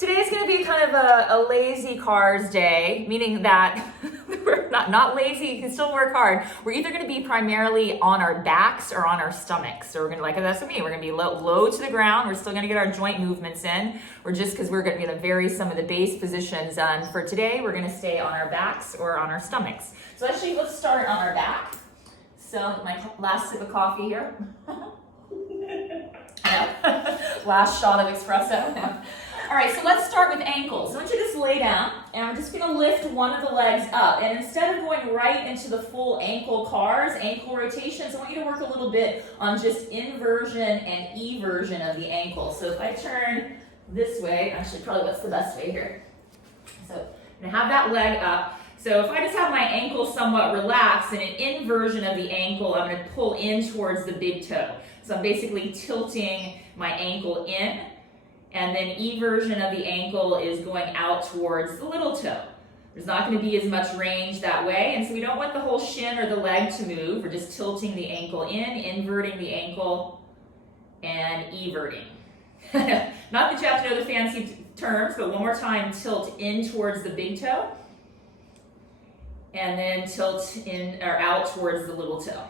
Today's going to be kind of a lazy cars day, meaning that we're not lazy, you can still work hard. We're either going to be primarily on our backs or on our stomachs. So we're going to, like that's with me, we're going to be low to the ground. We're still going to get our joint movements in. We're just, because we're going to vary some of the base positions. And for today, we're going to stay on our backs or on our stomachs. So actually, let's start on our back. So my last sip of coffee here. Last shot of espresso. All right, so let's start with ankles. I want you to just lay down, and I'm just going to lift one of the legs up. And instead of going right into the full ankle cars, ankle rotations, I want you to work a little bit on just inversion and eversion of the ankle. So if I turn this way, actually probably what's the best way here? So I'm going to have that leg up. So if I just have my ankle somewhat relaxed and an inversion of the ankle, I'm going to pull in towards the big toe. So I'm basically tilting my ankle in. And then eversion of the ankle is going out towards the little toe. There's not going to be as much range that way, and so we don't want the whole shin or the leg to move. We're just tilting the ankle in, inverting the ankle, and everting. Not that you have to know the fancy terms, but one more time, tilt in towards the big toe, and then tilt in or out towards the little toe.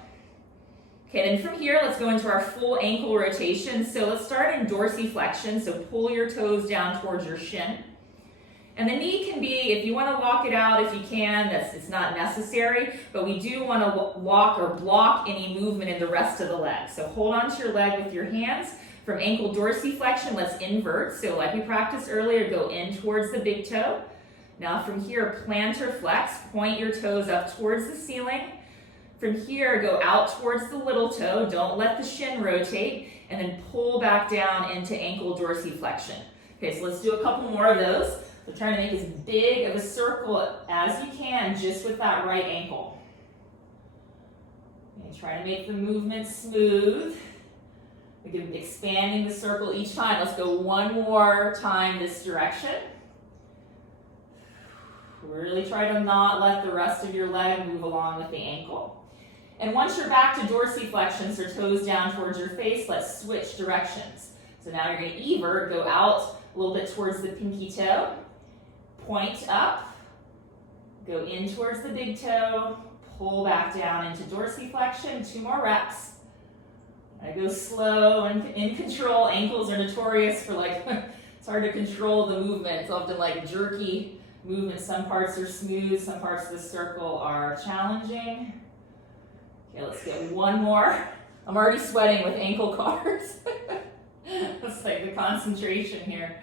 Okay, then from here, let's go into our full ankle rotation. So let's start in dorsiflexion. So pull your toes down towards your shin. And the knee can be, if you want to walk it out, if you can, it's not necessary, but we do want to walk or block any movement in the rest of the leg. So hold on to your leg with your hands. From ankle dorsiflexion, let's invert. So like we practiced earlier, go in towards the big toe. Now from here, plantar flex, point your toes up towards the ceiling. From here, go out towards the little toe. Don't let the shin rotate. And then pull back down into ankle dorsiflexion. Okay, so let's do a couple more of those. So trying to make as big of a circle as you can just with that right ankle. And try to make the movement smooth. Again, expanding the circle each time. Let's go one more time this direction. Really try to not let the rest of your leg move along with the ankle. And once you're back to dorsiflexion, so toes down towards your face, let's switch directions. So now you're going to evert, go out a little bit towards the pinky toe, point up, go in towards the big toe, pull back down into dorsiflexion, 2 more reps. I go slow and in control. Ankles are notorious for it's hard to control the movement. It's often jerky movement. Some parts are smooth, some parts of the circle are challenging. Okay, let's get one more. I'm already sweating with ankle cars. That's the concentration here.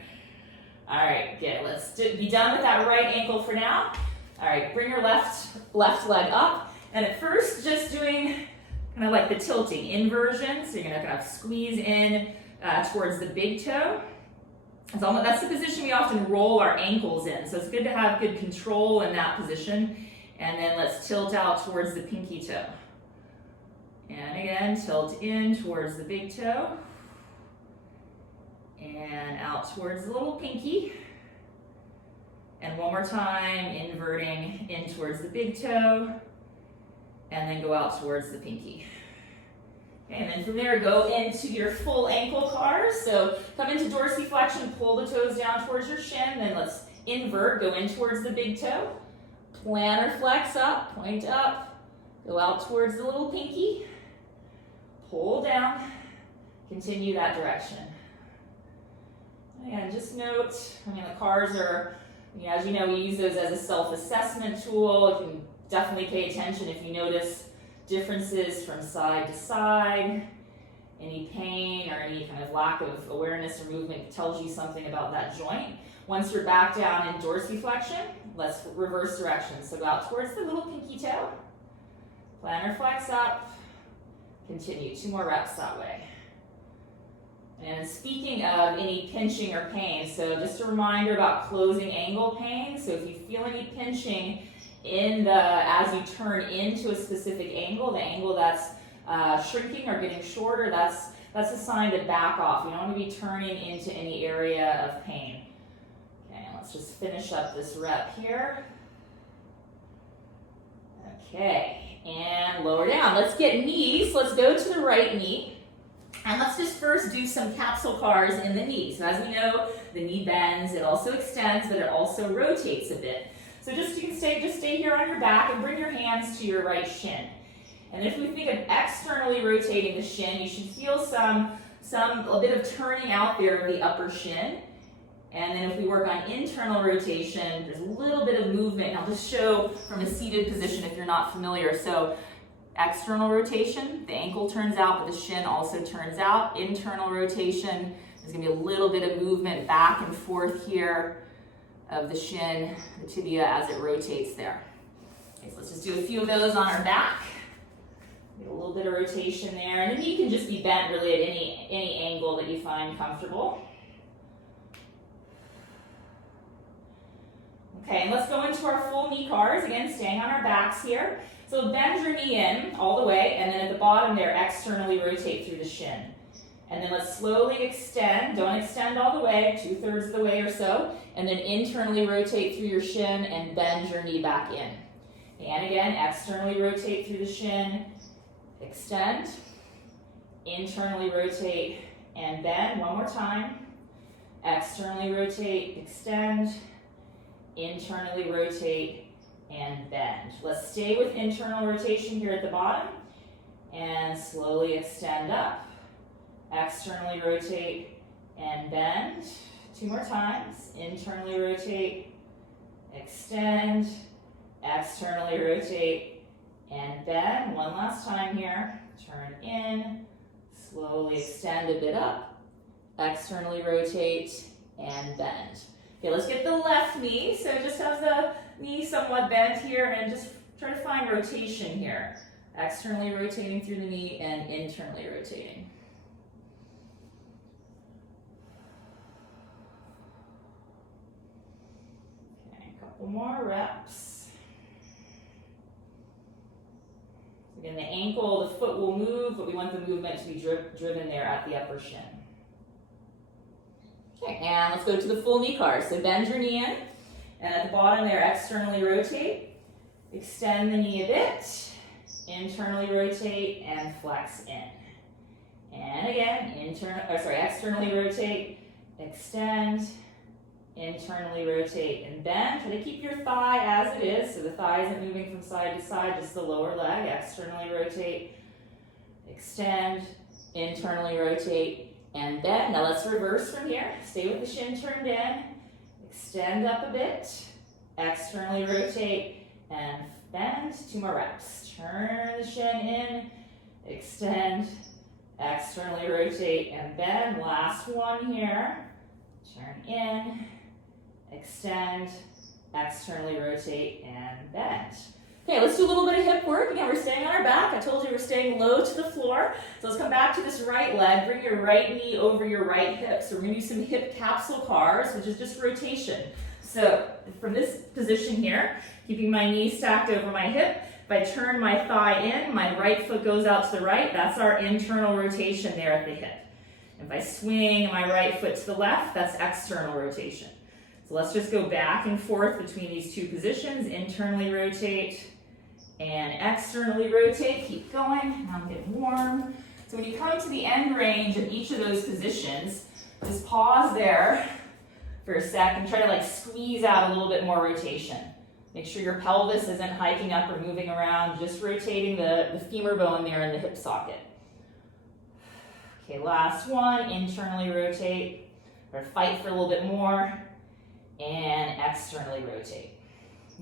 All right, good. Let's be done with that right ankle for now. All right, bring your left leg up. And at first, just doing kind of the tilting inversion. So you're going to kind of squeeze in towards the big toe. That's the position we often roll our ankles in. So it's good to have good control in that position. And then let's tilt out towards the pinky toe. And again, tilt in towards the big toe. And out towards the little pinky. And one more time, inverting in towards the big toe. And then go out towards the pinky. Okay, and then from there, go into your full ankle cars. So come into dorsiflexion, pull the toes down towards your shin. Then let's invert, go in towards the big toe. Plantar flex up, point up. Go out towards the little pinky. Pull down, continue that direction. And just note, the cars are, as you know, we use those as a self-assessment tool. You can definitely pay attention if you notice differences from side to side, any pain or any kind of lack of awareness or movement tells you something about that joint. Once you're back down in dorsiflexion, let's reverse directions. So go out towards the little pinky toe, plantar flex up, continue, 2 more reps that way. And speaking of any pinching or pain, so just a reminder about closing angle pain. So if you feel any pinching as you turn into a specific angle, the angle that's shrinking or getting shorter, that's a sign to back off. You don't want to be turning into any area of pain. Okay, let's just finish up this rep here. Okay, and lower down. Let's get knees. Let's go to the right knee. And let's just first do some capsule cars in the knee. So as we know, the knee bends, it also extends, but it also rotates a bit. So you can stay here on your back and bring your hands to your right shin. And if we think of externally rotating the shin, you should feel a bit of turning out there of the upper shin. And then if we work on internal rotation, there's a little bit of movement. And I'll just show from a seated position if you're not familiar. So external rotation, the ankle turns out, but the shin also turns out. Internal rotation, there's gonna be a little bit of movement back and forth here of the shin, the tibia as it rotates there. Okay, so let's just do a few of those on our back. Get a little bit of rotation there, and the knee can just be bent really at any angle that you find comfortable. Okay, and let's go into our full knee cars, again, staying on our backs here. So bend your knee in all the way, and then at the bottom there, externally rotate through the shin. And then let's slowly extend, don't extend all the way, 2/3 of the way or so, and then internally rotate through your shin and bend your knee back in. And again, externally rotate through the shin, extend, internally rotate and bend. One more time. Externally rotate, extend, internally rotate and bend. Let's stay with internal rotation here at the bottom and slowly extend up. Externally rotate and bend. 2 more times. Internally rotate, extend, externally rotate and bend. One last time here. Turn in, slowly extend a bit up, externally rotate and bend. Okay, let's get the left knee. So just have the knee somewhat bent here and just try to find rotation here. Externally rotating through the knee and internally rotating. Okay, a couple more reps. Again, the ankle, the foot will move, but we want the movement to be driven there at the upper shin. Okay, and let's go to the full knee car. So bend your knee in, and at the bottom there, externally rotate. Extend the knee a bit, internally rotate, and flex in. And again, externally rotate, extend, internally rotate and bend. Try to keep your thigh as it is, so the thigh isn't moving from side to side, just the lower leg. Externally rotate, extend, internally rotate, and bend. Now let's reverse from here. Stay with the shin turned in, extend up a bit, externally rotate, and bend. 2 more reps. Turn the shin in, extend, externally rotate, and bend. Last one here. Turn in, extend, externally rotate, and bend. Okay, let's do a little bit of hip work. Again, we're staying on our back. I told you we're staying low to the floor. So let's come back to this right leg. Bring your right knee over your right hip. So we're going to do some hip capsule cars, which is just rotation. So from this position here, keeping my knee stacked over my hip, if I turn my thigh in, my right foot goes out to the right. That's our internal rotation there at the hip. If I swing my right foot to the left, that's external rotation. So let's just go back and forth between these 2 positions. Internally rotate and externally rotate. Keep going. Now I'm getting warm. So when you come to the end range of each of those positions, just pause there for a sec and try to squeeze out a little bit more rotation. Make sure your pelvis isn't hiking up or moving around, just rotating the femur bone there in the hip socket. Okay, last one, internally rotate, or fight for a little bit more, and externally rotate.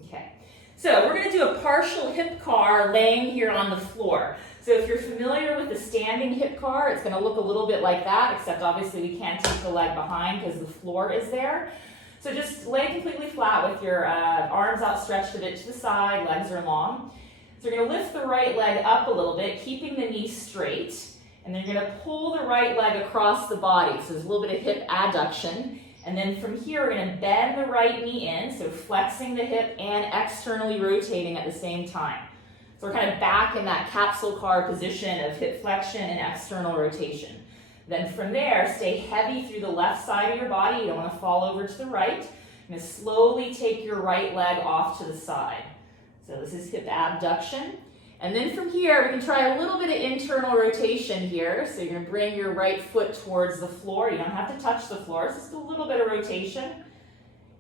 Okay, so we're gonna do a partial hip car laying here on the floor. So if you're familiar with the standing hip car, it's gonna look a little bit like that, except obviously we can't take the leg behind because the floor is there. So just lay completely flat with your arms outstretched a bit to the side, legs are long. So you're gonna lift the right leg up a little bit, keeping the knee straight. And then you're going to pull the right leg across the body. So there's a little bit of hip adduction. And then from here, we're going to bend the right knee in, so flexing the hip and externally rotating at the same time. So we're kind of back in that capsule car position of hip flexion and external rotation. Then from there, stay heavy through the left side of your body. You don't want to fall over to the right. You're going to slowly take your right leg off to the side. So this is hip abduction. And then from here, we can try a little bit of internal rotation here. So you're gonna bring your right foot towards the floor. You don't have to touch the floor, it's just a little bit of rotation.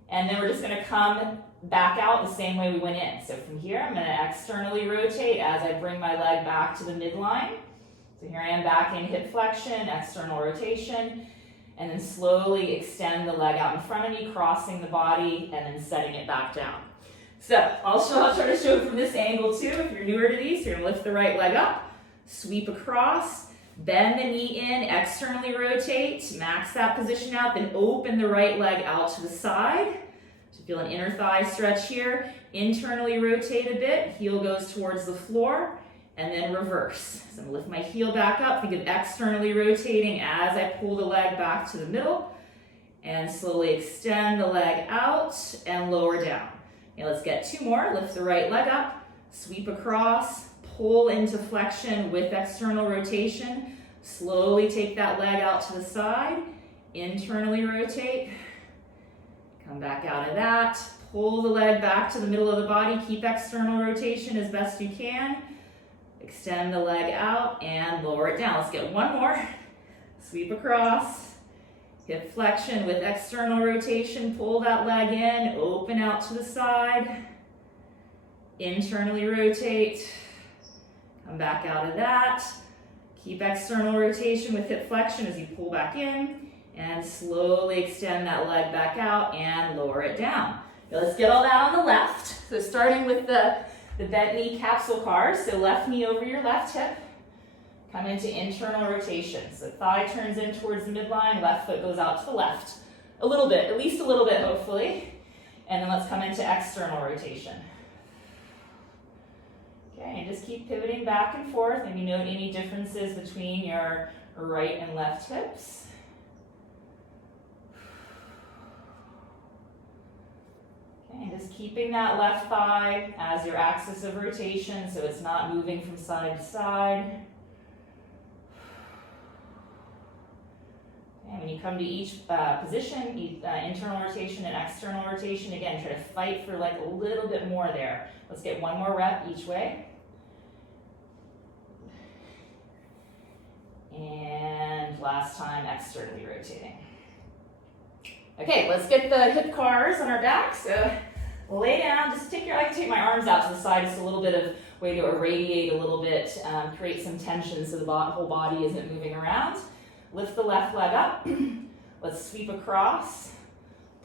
And then we're just gonna come back out the same way we went in. So from here, I'm gonna externally rotate as I bring my leg back to the midline. So here I am back in hip flexion, external rotation, and then slowly extend the leg out in front of me, crossing the body, and then setting it back down. So I'll try to show it from this angle too. If you're newer to these, you're gonna lift the right leg up, sweep across, bend the knee in, externally rotate, max that position out, then open the right leg out to the side. So feel an inner thigh stretch here. Internally rotate a bit, heel goes towards the floor, and then reverse. So I'm gonna lift my heel back up, think of externally rotating as I pull the leg back to the middle, and slowly extend the leg out and lower down. Now let's get two more. Lift the right leg up, sweep across, pull into flexion with external rotation. Slowly take that leg out to the side, internally rotate, come back out of that, pull the leg back to the middle of the body, keep external rotation as best you can, extend the leg out and lower it down. Let's get one more. Sweep across, hip flexion with external rotation, pull that leg in, open out to the side, internally rotate, come back out of that, keep external rotation with hip flexion as you pull back in, and slowly extend that leg back out and lower it down. Now let's get all that on the left. So starting with the bent knee capsule cars, so left knee over your left hip, come into internal rotation. So thigh turns in towards the midline, left foot goes out to the left. A little bit, at least a little bit hopefully. And then let's come into external rotation. Okay, and just keep pivoting back and forth. Maybe note any differences between your right and left hips. Okay, and just keeping that left thigh as your axis of rotation so it's not moving from side to side. And when you come to each position, internal rotation and external rotation, again, try to fight for like a little bit more there. Let's get one more rep each way. And last time, externally rotating. Okay, let's get the hip cars on our back. So lay down, just I can take my arms out to the side, just a little bit of way to irradiate a little bit, create some tension so the whole body isn't moving around. Lift the left leg up. Let's sweep across.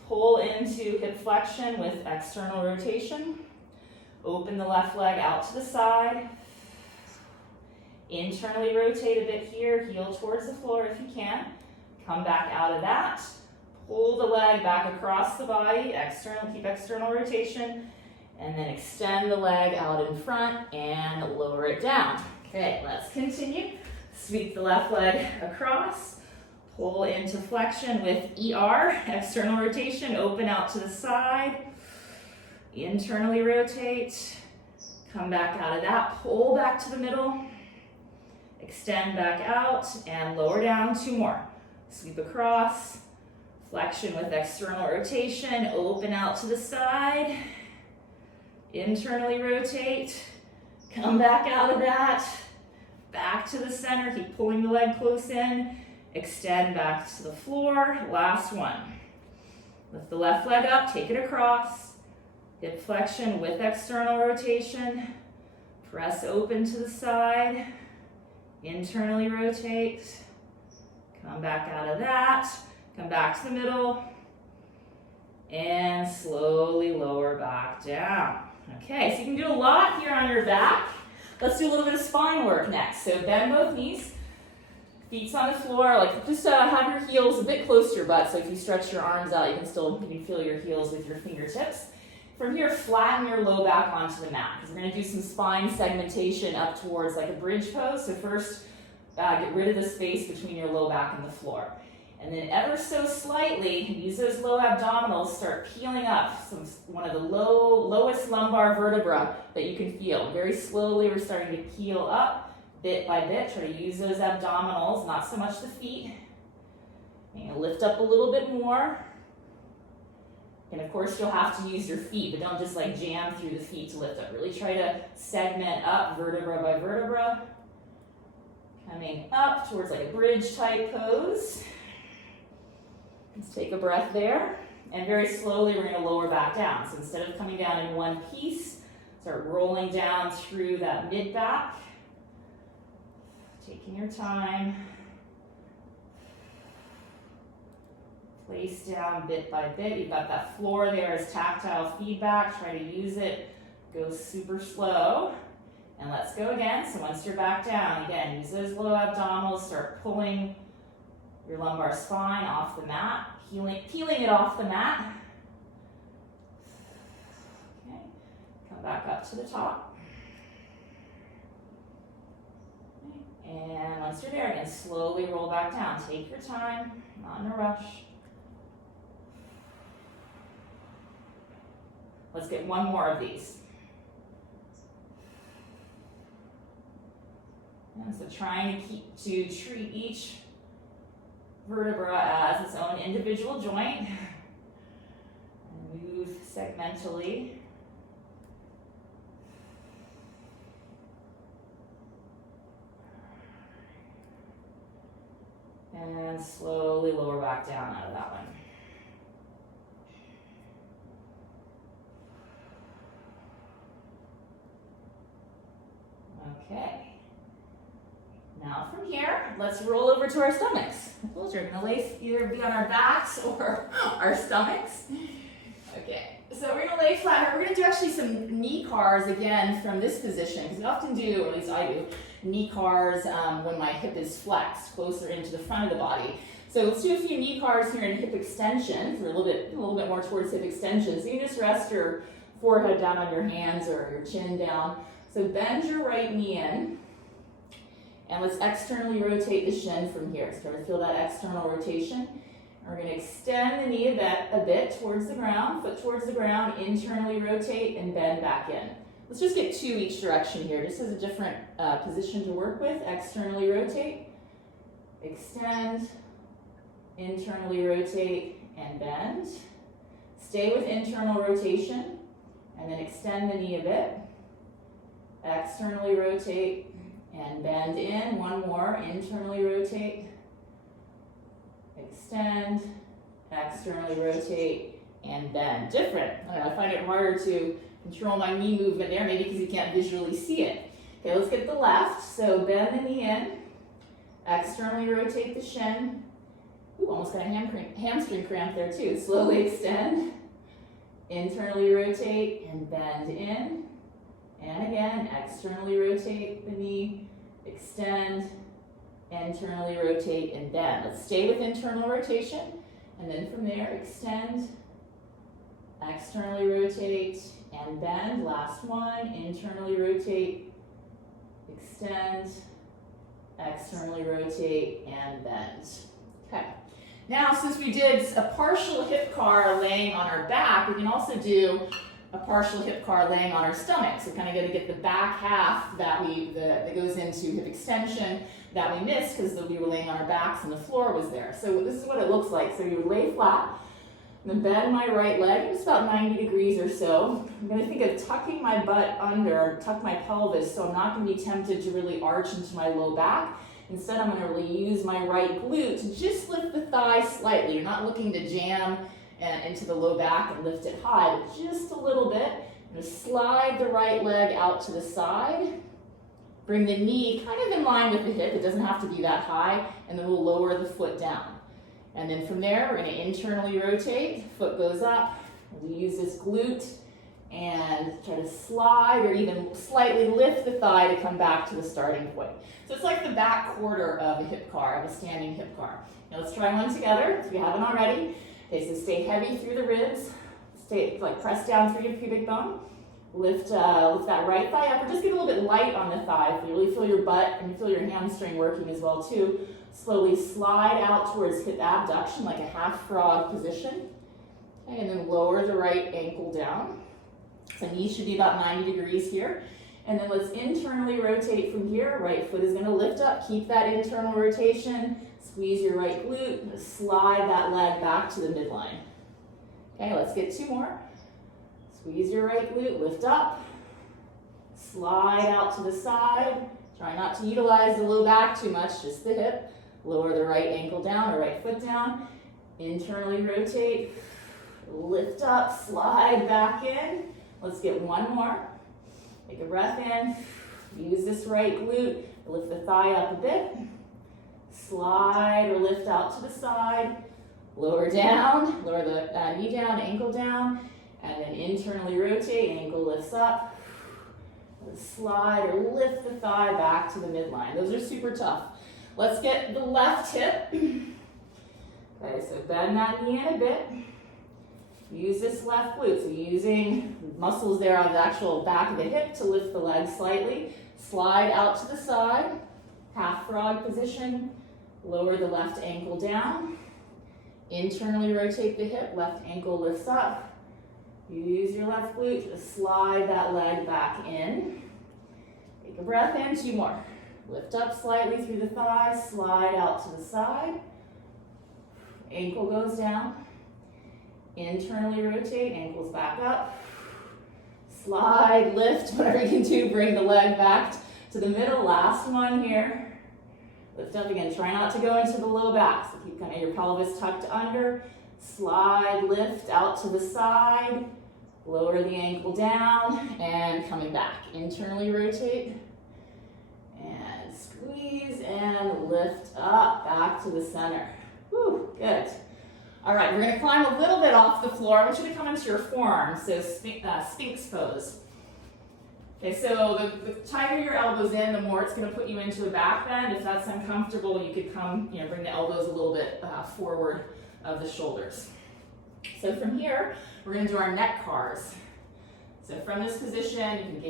Pull into hip flexion with external rotation. Open the left leg out to the side. Internally rotate a bit here. Heel towards the floor if you can. Come back out of that. Pull the leg back across the body. Keep external rotation. And then extend the leg out in front and lower it down. Okay, let's continue. Sweep the left leg across, pull into flexion with ER, external rotation, open out to the side, internally rotate, come back out of that, pull back to the middle, extend back out, and lower down, two more. Sweep across, flexion with external rotation, open out to the side, internally rotate, come back out of that, back to the center, keep pulling the leg close in, extend back to the floor, last one. Lift the left leg up, take it across, hip flexion with external rotation, press open to the side, internally rotate, come back out of that, come back to the middle, and slowly lower back down. Okay, so you can do a lot here on your back. Let's do a little bit of spine work next. So bend both knees, feet's on the floor. Like just have your heels a bit close to your butt. So if you stretch your arms out, you can feel your heels with your fingertips. From here, flatten your low back onto the mat. Because we're going to do some spine segmentation up towards like a bridge pose. So first, get rid of the space between your low back and the floor. And then ever so slightly, use those low abdominals, start peeling up one of the lowest lumbar vertebra that you can feel. Very slowly, we're starting to peel up bit by bit. Try to use those abdominals, not so much the feet. And lift up a little bit more. And of course, you'll have to use your feet, but don't just like jam through the feet to lift up. Really try to segment up vertebra by vertebra. Coming up towards like a bridge type pose. Let's take a breath there. And very slowly, we're going to lower back down. So instead of coming down in one piece, start rolling down through that mid back. Taking your time. Place down bit by bit. You've got that floor there as tactile feedback. Try to use it. Go super slow. And let's go again. So once you're back down, again, use those low abdominals. Start pulling your lumbar spine off the mat. Peeling it off the mat. Okay. Come back up to the top. Okay. And once you're there, again, slowly roll back down. Take your time, not in a rush. Let's get one more of these. And so trying to treat each vertebra as its own individual joint. And move segmentally. And slowly lower back down out of that one. Okay. Now from here, let's roll over to our stomachs. We're going to either be on our backs or our stomachs. Okay, so we're going to lay flat here. We're going to do actually some knee cars again from this position, because we often do, or at least I do, knee cars when my hip is flexed closer into the front of the body. So let's do a few knee cars here in hip extension. We're a little bit more towards hip extension. So you can just rest your forehead down on your hands or your chin down. So bend your right knee in. And let's externally rotate the shin from here. Start to feel that external rotation. And we're going to extend the knee a bit towards the ground, foot towards the ground, internally rotate and bend back in. Let's just get two each direction here, just as a different position to work with. Externally rotate, extend, internally rotate and bend. Stay with internal rotation and then extend the knee a bit. Externally rotate and bend in. One more, internally rotate, extend, externally rotate, and bend. Different. I find it harder to control my knee movement there, maybe because you can't visually see it. Okay, let's get the left. So bend the knee in, externally rotate the shin. Ooh, almost got a hamstring cramp there too. Slowly extend, internally rotate, and bend in. And again, externally rotate the knee, extend, internally rotate, and bend. Let's stay with internal rotation, and then from there, extend, externally rotate, and bend. Last one, internally rotate, extend, externally rotate, and bend. Okay. Now, since we did a partial hip car laying on our back, we can also do a partial hip car laying on our stomach. So kind of got to get the back half that goes into hip extension that we missed because we were laying on our backs and the floor was there. So this is what it looks like. So you would lay flat, and then bend my right leg, it's about 90 degrees or so. I'm going to think of tucking my butt under, tuck my pelvis, so I'm not going to be tempted to really arch into my low back. Instead, I'm going to really use my right glute to just lift the thigh slightly. You're not looking to jam into the low back and lift it high, but just a little bit. I'm going to slide the right leg out to the side. Bring the knee kind of in line with the hip. It doesn't have to be that high. And then we'll lower the foot down. And then from there, we're going to internally rotate. Foot goes up. We'll use this glute and try to slide or even slightly lift the thigh to come back to the starting point. So it's like the back quarter of a hip car, of a standing hip car. Now let's try one together if you haven't already. Okay, so stay heavy through the ribs. Stay press down through your pubic bone. Lift that right thigh up, or just get a little bit light on the thigh. If you really feel your butt and you feel your hamstring working as well too. Slowly slide out towards hip abduction, like a half frog position. Okay, and then lower the right ankle down. So knee should be about 90 degrees here. And then let's internally rotate from here. Right foot is going to lift up. Keep that internal rotation. Squeeze your right glute. Slide that leg back to the midline. Okay, let's get 2 more. Squeeze your right glute, lift up. Slide out to the side. Try not to utilize the low back too much, just the hip. Lower the right ankle down or right foot down. Internally rotate. Lift up, slide back in. Let's get 1 more. Take a breath in. Use this right glute. Lift the thigh up a bit. Slide or lift out to the side. Lower down, lower the knee down, ankle down. And then internally rotate, ankle lifts up. Slide or lift the thigh back to the midline. Those are super tough. Let's get the left hip. Okay, so bend that knee in a bit. Use this left glute. So using muscles there on the actual back of the hip to lift the leg slightly. Slide out to the side. Half frog position. Lower the left ankle down. Internally rotate the hip. Left ankle lifts up. Use your left glute to slide that leg back in. Take a breath in, 2 more. Lift up slightly through the thigh, slide out to the side. Ankle goes down. Internally rotate, ankles back up. Slide, lift, whatever you can do, bring the leg back to the middle. Last one here. Lift up again, try not to go into the low back. So keep kind of your pelvis tucked under. Slide, lift out to the side. Lower the ankle down and coming back. Internally rotate and squeeze and lift up back to the center. Whew, good. All right, we're going to climb a little bit off the floor. I want you to come into your forearms, so Sphinx pose. Okay, so the tighter your elbows in, the more it's going to put you into a back bend. If that's uncomfortable, you could come, bring the elbows a little bit forward of the shoulders. So from here, we're going to do our neck cars. So from this position, you can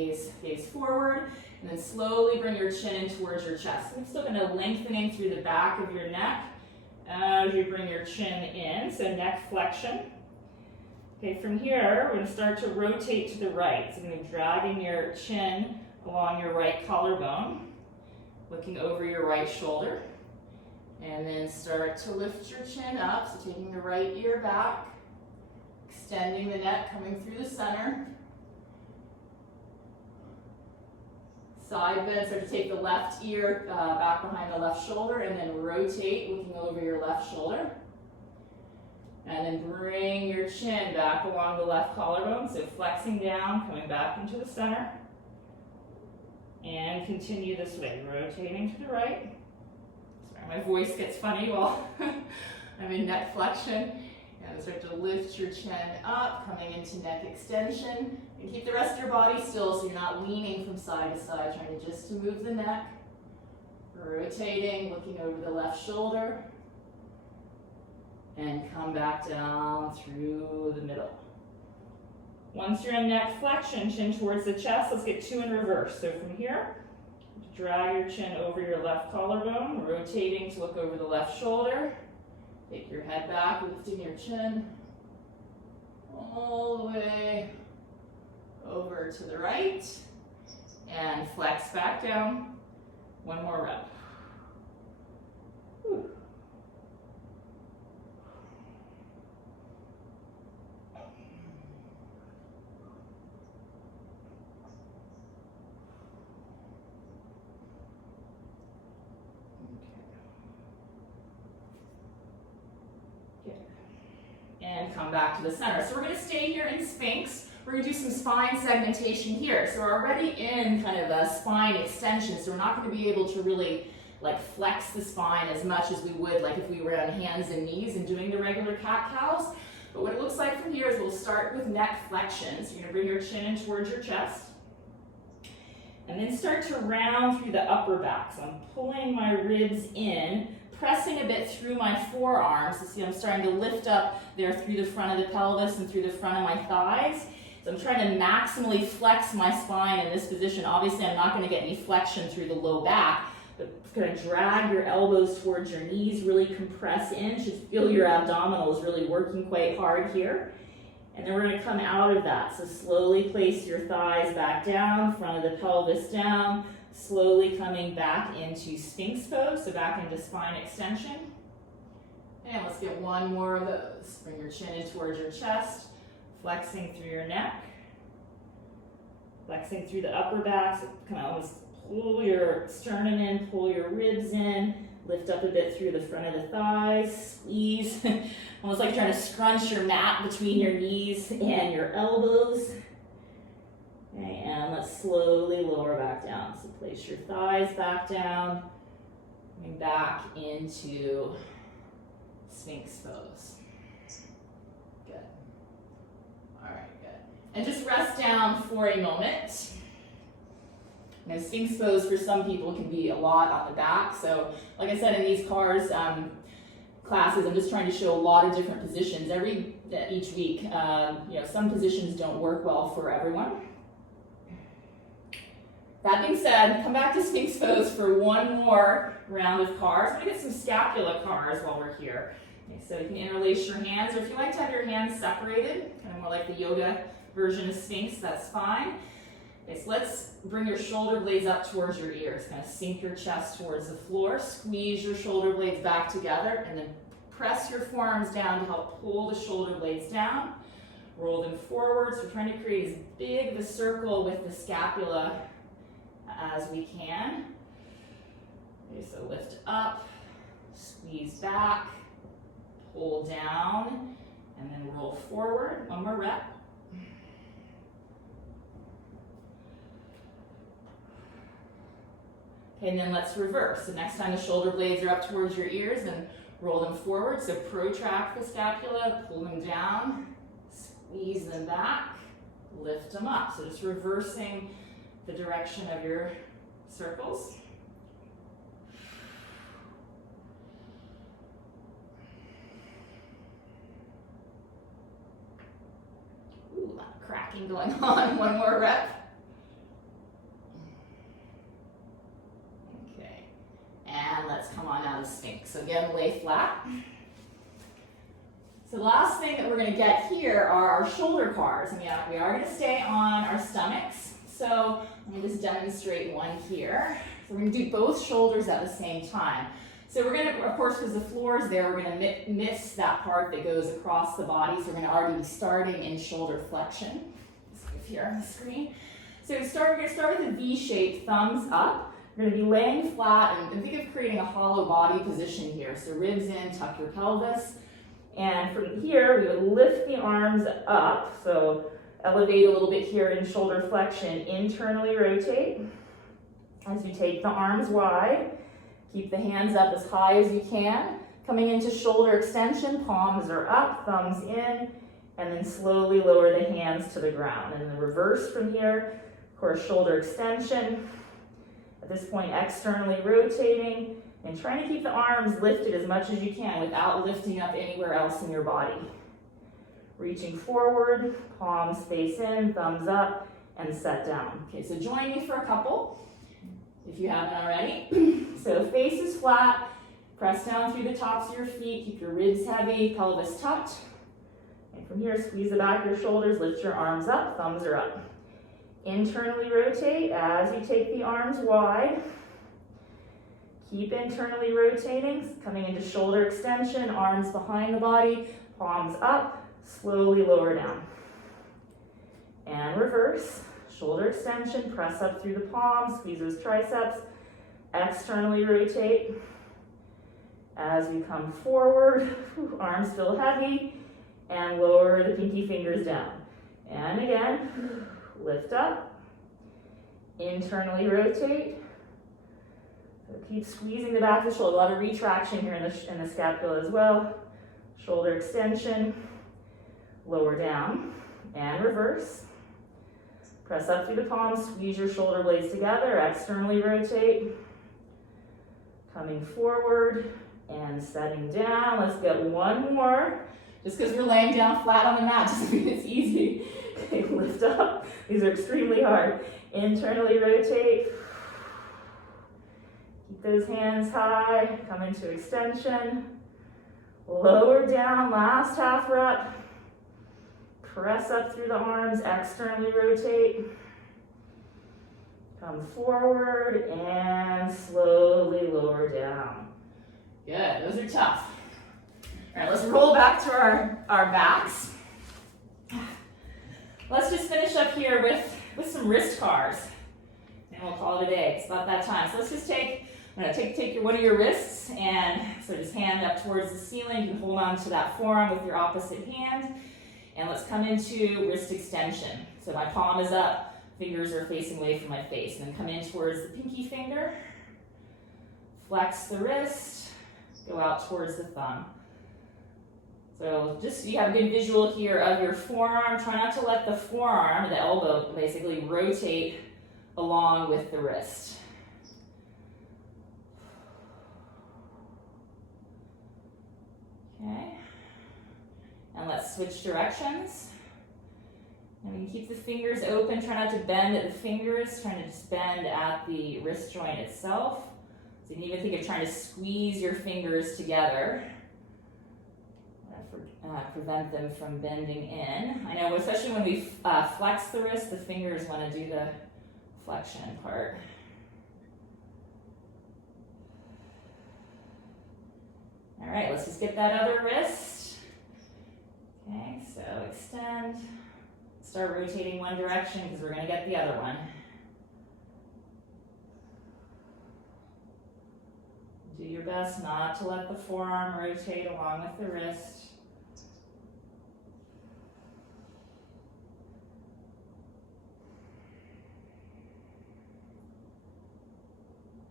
gaze forward, and then slowly bring your chin in towards your chest. I'm still going to lengthening through the back of your neck as you bring your chin in, so neck flexion. Okay, from here, we're going to start to rotate to the right. So I'm going to be dragging your chin along your right collarbone, looking over your right shoulder, and then start to lift your chin up, so taking the right ear back, extending the neck, coming through the center. Side bend, start to take the left ear back behind the left shoulder, and then rotate, looking over your left shoulder. And then bring your chin back along the left collarbone, so flexing down, coming back into the center. And continue this way, rotating to the right. Sorry, my voice gets funny while I'm in neck flexion. And start to lift your chin up, coming into neck extension. And keep the rest of your body still so you're not leaning from side to side, trying to just to move the neck. Rotating, looking over the left shoulder. And come back down through the middle. Once you're in neck flexion, chin towards the chest, let's get 2 in reverse. So from here, drag your chin over your left collarbone, rotating to look over the left shoulder. Take your head back, lifting your chin all the way over to the right, and flex back down. 1 more rep. Whew. And come back to the center. So we're going to stay here in Sphinx. We're going to do some spine segmentation here. So we're already in kind of a spine extension, so we're not going to be able to really flex the spine as much as we would if we were on hands and knees and doing the regular cat-cows. But what it looks like from here is we'll start with neck flexion. So you're going to bring your chin in towards your chest. And then start to round through the upper back. So I'm pulling my ribs in, pressing a bit through my forearms. So see, I'm starting to lift up there through the front of the pelvis and through the front of my thighs. So I'm trying to maximally flex my spine in this position. Obviously, I'm not going to get any flexion through the low back, but going to drag your elbows towards your knees, really compress in. You should feel your abdominals really working quite hard here. And then we're going to come out of that. So slowly place your thighs back down, front of the pelvis down, slowly coming back into Sphinx pose, so back into spine extension. And let's get one more of those. Bring your chin in towards your chest, flexing through your neck, flexing through the upper back. So kind of almost pull your sternum in, pull your ribs in, lift up a bit through the front of the thighs, squeeze, almost like trying to scrunch your mat between your knees and your elbows. Okay, and let's slowly lower back down. So place your thighs back down, coming back into Sphinx pose. Good. All right, good. And just rest down for a moment. Now, Sphinx pose for some people can be a lot on the back. So, like I said, in these classes, I'm just trying to show a lot of different positions each week. Some positions don't work well for everyone. That being said, come back to Sphinx pose for one more round of cars. We're gonna get some scapula cars while we're here. Okay, so you can interlace your hands, or if you like to have your hands separated, kind of more like the yoga version of Sphinx, that's fine. Okay, so let's bring your shoulder blades up towards your ears. Kind of sink your chest towards the floor, squeeze your shoulder blades back together, and then press your forearms down to help pull the shoulder blades down. Roll them forward. So we're trying to create as big of a circle with the scapula as we can. Okay, so lift up, squeeze back, pull down, and then roll forward. One more rep. Okay, and then let's reverse. So next time the shoulder blades are up towards your ears, then roll them forward. So protract the scapula, pull them down, squeeze them back, lift them up. So just reversing the direction of your circles. Ooh, a lot of cracking going on. One more rep. Okay, and let's come on out of Sphinx. So again, lay flat. So the last thing that we're going to get here are our shoulder cars. And yeah, we are going to stay on our stomachs. So let me just demonstrate one here. So we're going to do both shoulders at the same time. So we're going to, of course, because the floor is there, we're going to miss that part that goes across the body. So we're going to already be starting in shoulder flexion. If you're on the screen. So we're going to start with a V-shaped thumbs up. We're going to be laying flat and think of creating a hollow body position here. So ribs in, tuck your pelvis. And from here, we would lift the arms up. So elevate a little bit here in shoulder flexion. Internally rotate as you take the arms wide. Keep the hands up as high as you can. Coming into shoulder extension, palms are up, thumbs in, and then slowly lower the hands to the ground. And then reverse from here, of course, shoulder extension. At this point, externally rotating and trying to keep the arms lifted as much as you can without lifting up anywhere else in your body. Reaching forward, palms face in, thumbs up, and set down. Okay, so join me for a couple, if you haven't already. So face is flat, press down through the tops of your feet, keep your ribs heavy, pelvis tucked. And from here, squeeze the back of your shoulders, lift your arms up, thumbs are up. Internally rotate as you take the arms wide. Keep internally rotating, coming into shoulder extension, arms behind the body, palms up, slowly lower down. And reverse, shoulder extension, press up through the palms, squeeze those triceps, externally rotate. As we come forward, arms feel heavy, and lower the pinky fingers down. And again, lift up, internally rotate. So keep squeezing the back of the shoulder. A lot of retraction here in the scapula as well. Shoulder extension, lower down, and reverse. Press up through the palms, squeeze your shoulder blades together, externally rotate. Coming forward and setting down. Let's get one more. Just because we're laying down flat on the mat doesn't mean it's easy. Okay, lift up. These are extremely hard. Internally rotate. Keep those hands high. Come into extension. Lower down, last half rep. Press up through the arms, externally rotate. Come forward and slowly lower down. Good, those are tough. All right, let's roll back to our backs. Let's just finish up here with some wrist cars. And we'll call it a day. It's about that time. So let's just I'm going to take one of your wrists and so just hand up towards the ceiling. You can hold on to that forearm with your opposite hand. And let's come into wrist extension. So my palm is up, fingers are facing away from my face. And then come in towards the pinky finger. Flex the wrist, go out towards the thumb. So just you have a good visual here of your forearm. Try not to let the forearm, the elbow, basically rotate along with the wrist. Okay. And let's switch directions. And we can keep the fingers open. Try not to bend at the fingers. Trying to just bend at the wrist joint itself. So you can even think of trying to squeeze your fingers together. Prevent them from bending in. I know, especially when we flex the wrist, the fingers want to do the flexion part. All right, let's just get that other wrist. Okay, so extend. Start rotating one direction because we're going to get the other one. Do your best not to let the forearm rotate along with the wrist.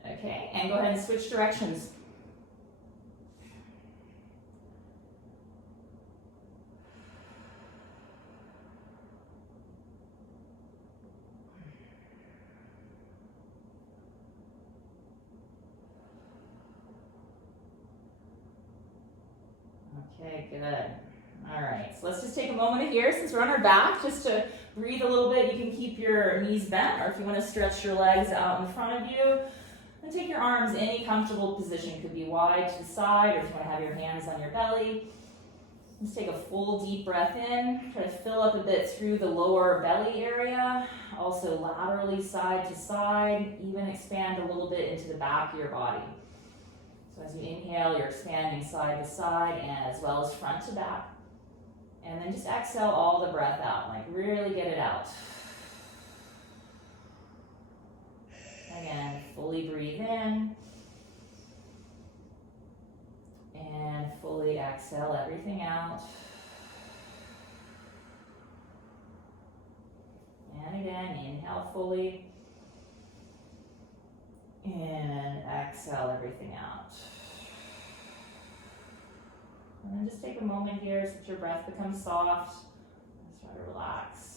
Okay, and go ahead and switch directions. Okay, good. All right, so let's just take a moment here since we're on our back just to breathe a little bit. You can keep your knees bent, or if you want to stretch your legs out in front of you, and take your arms any comfortable position. It could be wide to the side, or if you want to have your hands on your belly. Just take a full deep breath in. Try to fill up a bit through the lower belly area. Also laterally side to side. Even expand a little bit into the back of your body. So as you inhale, you're expanding side to side and as well as front to back. And then just exhale all the breath out. Like really get it out. Again, fully breathe in. And fully exhale everything out. And again, inhale fully. And exhale everything out. And then just take a moment here so that your breath becomes soft. Just try to relax.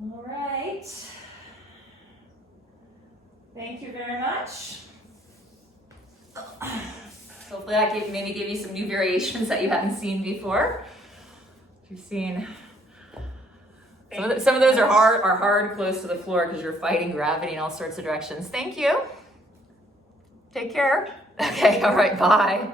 All right. Thank you very much. Hopefully that maybe gave you some new variations that you hadn't seen before. You've seen some of those are hard close to the floor because you're fighting gravity in all sorts of directions. Thank you. Take care. Okay, all right, bye.